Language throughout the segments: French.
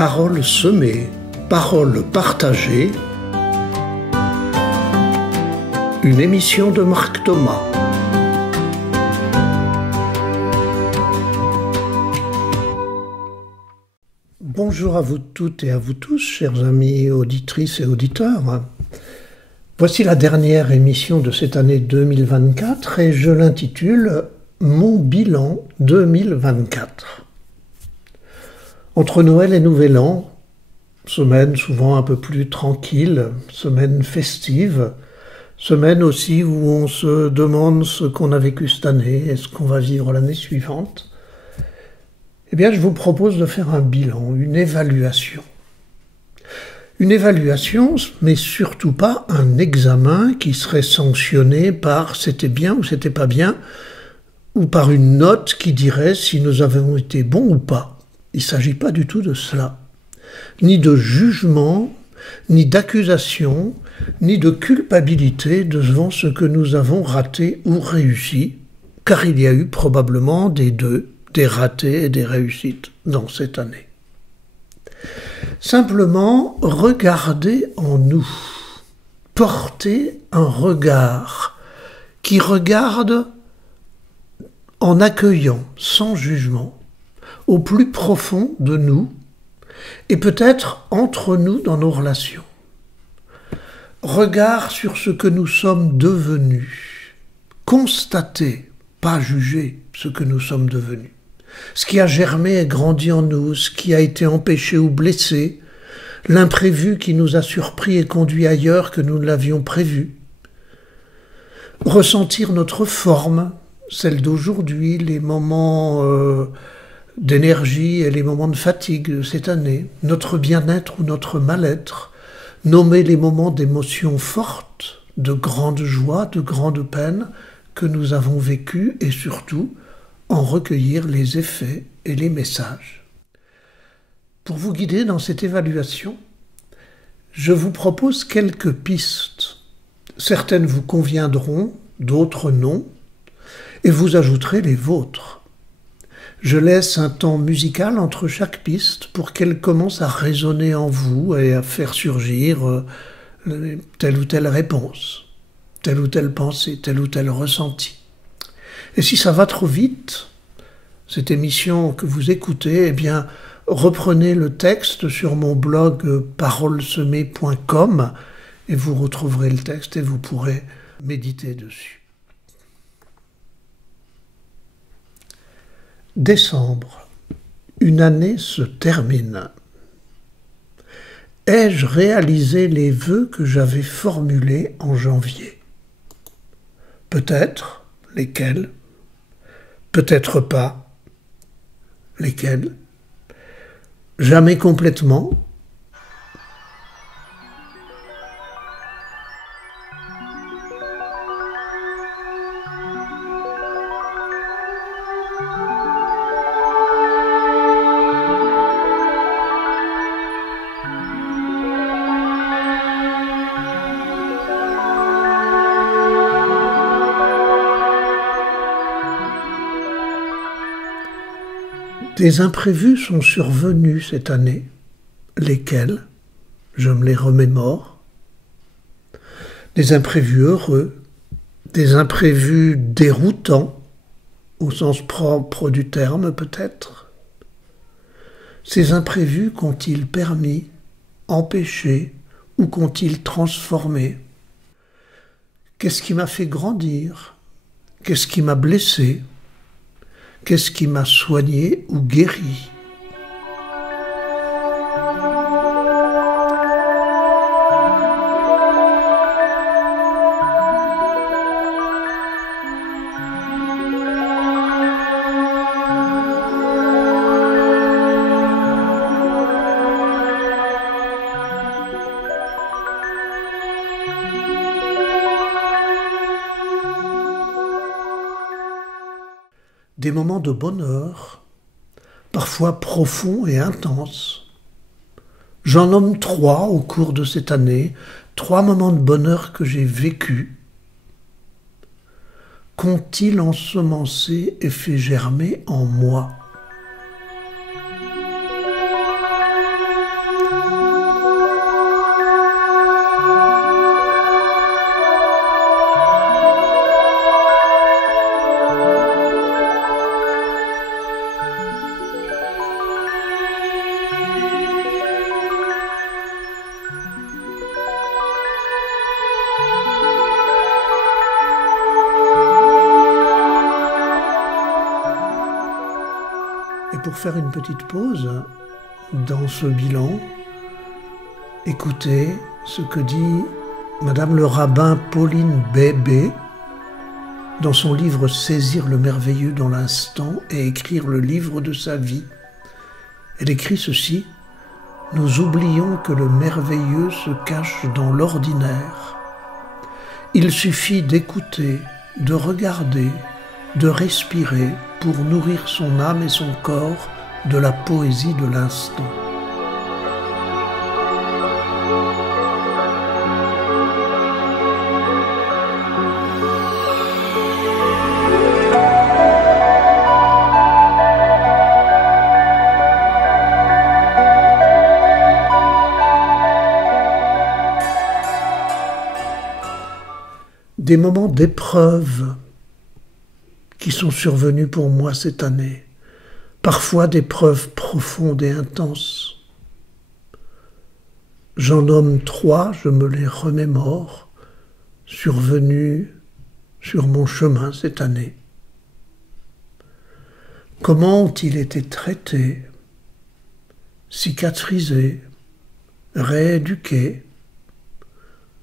Paroles semées, paroles partagées. Une émission de Marc Thomas. Bonjour à vous toutes et à vous tous, chers amis auditrices et auditeurs. Voici la dernière émission de cette année 2024 et je l'intitule « Mon bilan 2024 ». Entre Noël et Nouvel An, semaine souvent un peu plus tranquille, semaine festive, semaine aussi où on se demande ce qu'on a vécu cette année et ce qu'on va vivre l'année suivante, eh bien je vous propose de faire un bilan, une évaluation. Une évaluation, mais surtout pas un examen qui serait sanctionné par c'était bien ou c'était pas bien, ou par une note qui dirait si nous avons été bons ou pas. Il ne s'agit pas du tout de cela. Ni de jugement, ni d'accusation, ni de culpabilité devant ce que nous avons raté ou réussi, car il y a eu probablement des deux, des ratés et des réussites dans cette année. Simplement, regardez en nous, portez un regard qui regarde en accueillant, sans jugement, au plus profond de nous et peut-être entre nous dans nos relations. Regard sur ce que nous sommes devenus, constater, pas juger ce que nous sommes devenus. Ce qui a germé et grandi en nous, ce qui a été empêché ou blessé, l'imprévu qui nous a surpris et conduit ailleurs que nous ne l'avions prévu. Ressentir notre forme, celle d'aujourd'hui, les moments d'énergie et les moments de fatigue de cette année, notre bien-être ou notre mal-être, nommer les moments d'émotions fortes, de grande joie, de grande peine que nous avons vécus et surtout en recueillir les effets et les messages. Pour vous guider dans cette évaluation, je vous propose quelques pistes. Certaines vous conviendront, d'autres non, et vous ajouterez les vôtres. Je laisse un temps musical entre chaque piste pour qu'elle commence à résonner en vous et à faire surgir telle ou telle réponse, telle ou telle pensée, tel ou tel ressenti. Et si ça va trop vite, cette émission que vous écoutez, eh bien, reprenez le texte sur mon blog parolessemées.com et vous retrouverez le texte et vous pourrez méditer dessus. Décembre, une année se termine. Ai-je réalisé les vœux que j'avais formulés en janvier? Peut-être, lesquels? Peut-être pas, lesquels? Jamais complètement? Des imprévus sont survenus cette année. Lesquels? Je me les remémore. Des imprévus heureux, des imprévus déroutants, au sens propre du terme peut-être. Ces imprévus qu'ont-ils permis, empêché ou qu'ont-ils transformé? Qu'est-ce qui m'a fait grandir? Qu'est-ce qui m'a blessé? Qu'est-ce qui m'a soigné ou guéri? Des moments de bonheur, parfois profonds et intenses. J'en nomme 3 au cours de cette année, 3 moments de bonheur que j'ai vécus. Qu'ont-ils ensemencé et fait germer en moi ? faire une petite pause dans ce bilan, écoutez ce que dit Madame le rabbin Pauline Bébé dans son livre « Saisir le merveilleux dans l'instant et écrire le livre de sa vie ». Elle écrit ceci: « Nous oublions que le merveilleux se cache dans l'ordinaire. Il suffit d'écouter, de regarder, de respirer pour nourrir son âme et son corps de la poésie de l'instant. » Des moments d'épreuve qui sont survenus pour moi cette année, parfois d'épreuves profondes et intenses. J'en nomme 3, je me les remémore, survenus sur mon chemin cette année. Comment ont-ils été traités, cicatrisés, rééduqués,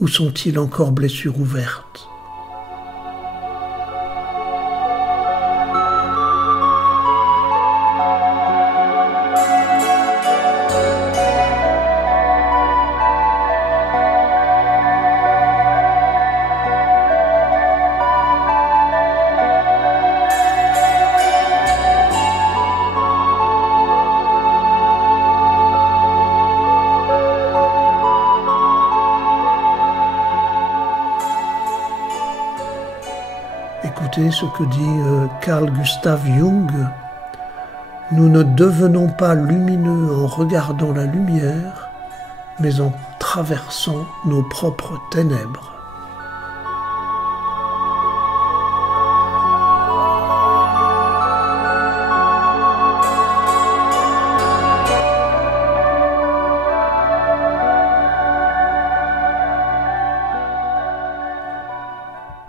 ou sont-ils encore blessures ouvertes ? Écoutez ce que dit Carl Gustav Jung. Nous ne devenons pas lumineux en regardant la lumière, mais en traversant nos propres ténèbres.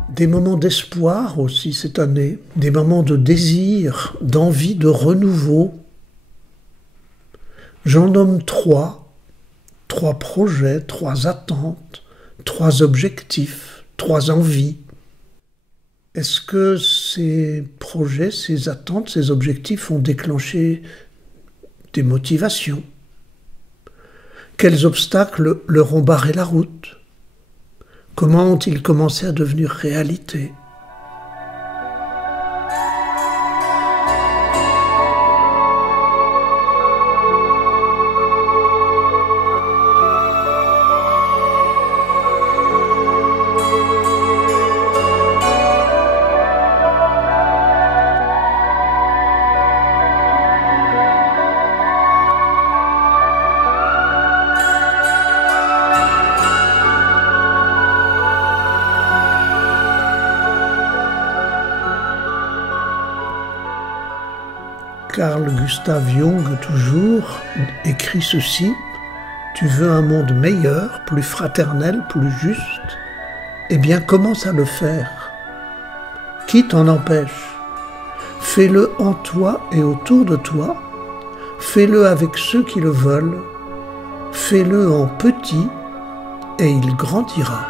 Des moments d'espoir aussi cette année, des moments de désir, d'envie, de renouveau. J'en nomme 3 projets, 3 attentes, 3 objectifs, 3 envies. Est-ce que ces projets, ces attentes, ces objectifs ont déclenché des motivations? Quels obstacles leur ont barré la route? Comment ont-ils commencé à devenir réalité? Carl Gustav Jung, toujours, écrit ceci: « Tu veux un monde meilleur, plus fraternel, plus juste? Eh bien, commence à le faire. Qui t'en empêche? Fais-le en toi et autour de toi. Fais-le avec ceux qui le veulent. Fais-le en petit et il grandira. »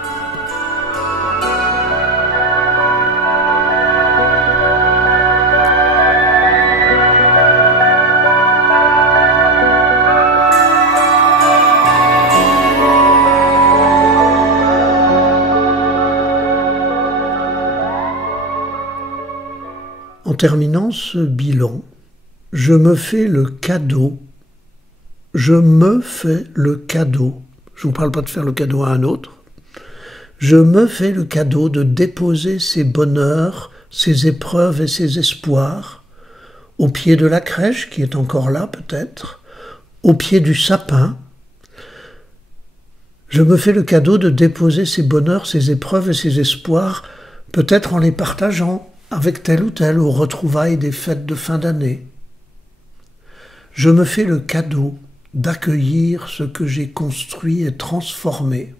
En terminant ce bilan, je me fais le cadeau. Je me fais le cadeau. Je ne vous parle pas de faire le cadeau à un autre. Je me fais le cadeau de déposer ces bonheurs, ces épreuves et ces espoirs au pied de la crèche qui est encore là peut-être, au pied du sapin. Je me fais le cadeau de déposer ces bonheurs, ces épreuves et ces espoirs, peut-être en les partageant avec tel ou tel aux retrouvailles des fêtes de fin d'année. Je me fais le cadeau d'accueillir ce que j'ai construit et transformé,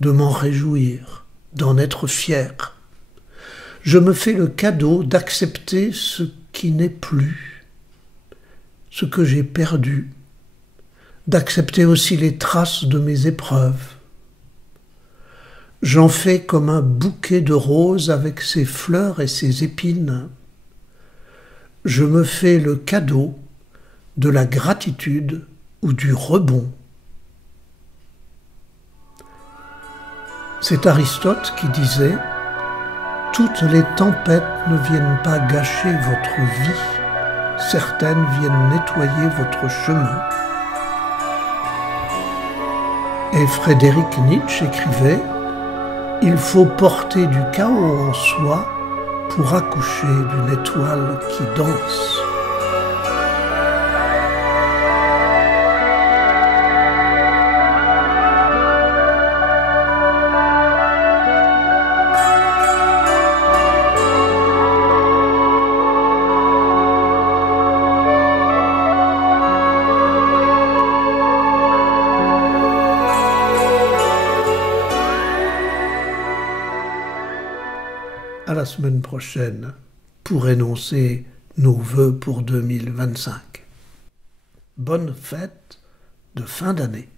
de m'en réjouir, d'en être fier. Je me fais le cadeau d'accepter ce qui n'est plus, ce que j'ai perdu, d'accepter aussi les traces de mes épreuves. J'en fais comme un bouquet de roses avec ses fleurs et ses épines. Je me fais le cadeau de la gratitude ou du rebond. C'est Aristote qui disait « Toutes les tempêtes ne viennent pas gâcher votre vie, certaines viennent nettoyer votre chemin. » Et Frédéric Nietzsche écrivait « Il faut porter du chaos en soi pour accoucher d'une étoile qui danse. » À la semaine prochaine pour énoncer nos vœux pour 2025. Bonne fête de fin d'année.